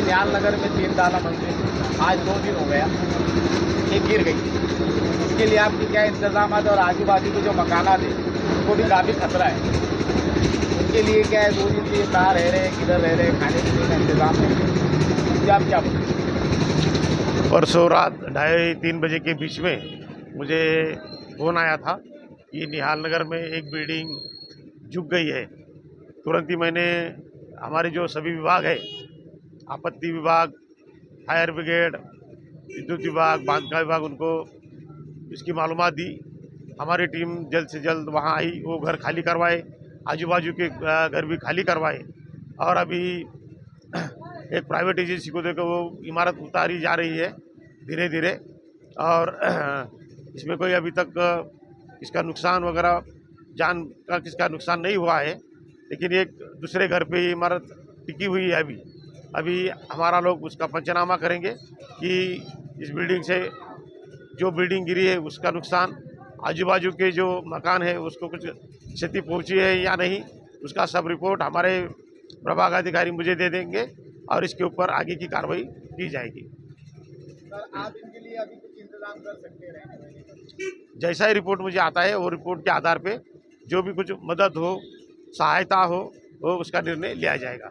देखिए निहाल नगर में 3 ताला मंजिल आज 2 दिन हो गया, ये गिर गई। इसके लिए आपकी क्या इंतजाम और आजू बाजू के जो मकानात है उनको भी काफ़ी खतरा है। उनके लिए क्या है, 2 दिन से कहाँ रह रहे हैं, किधर रह रहे हैं, खाने पीने का इंतजाम नहीं है, आप क्या बोलें? परसों रात 2:30-3 बजे के बीच में मुझे फ़ोन आया था कि निहाल नगर में एक बिल्डिंग झुक गई है। तुरंत ही मैंने हमारे जो सभी विभाग है, आपत्ति विभाग, फायर ब्रिगेड, विद्युत विभाग, बांधकाम विभाग, उनको इसकी मालूमात दी। हमारी टीम जल्द से जल्द वहां आई, वो घर खाली करवाए, आजू बाजू के घर भी खाली करवाए और अभी एक प्राइवेट एजेंसी को देकर वो इमारत उतारी जा रही है धीरे धीरे। और इसमें कोई अभी तक इसका नुकसान वगैरह जान का किसका नुकसान नहीं हुआ है, लेकिन एक दूसरे घर पे ये इमारत टिकी हुई है। अभी हमारा लोग उसका पंचनामा करेंगे कि इस बिल्डिंग से जो बिल्डिंग गिरी है उसका नुकसान, आजू बाजू के जो मकान है उसको कुछ क्षति पहुंची है या नहीं, उसका सब रिपोर्ट हमारे प्रभाग अधिकारी मुझे दे देंगे और इसके ऊपर आगे की कार्रवाई की जाएगी। सर, आप इनके लिए अभी कुछ इंतजाम कर सकते हैं रहने वहने का? जैसा ही रिपोर्ट मुझे आता है वो रिपोर्ट के आधार पे जो भी कुछ मदद हो, सहायता हो, वो उसका निर्णय लिया जाएगा।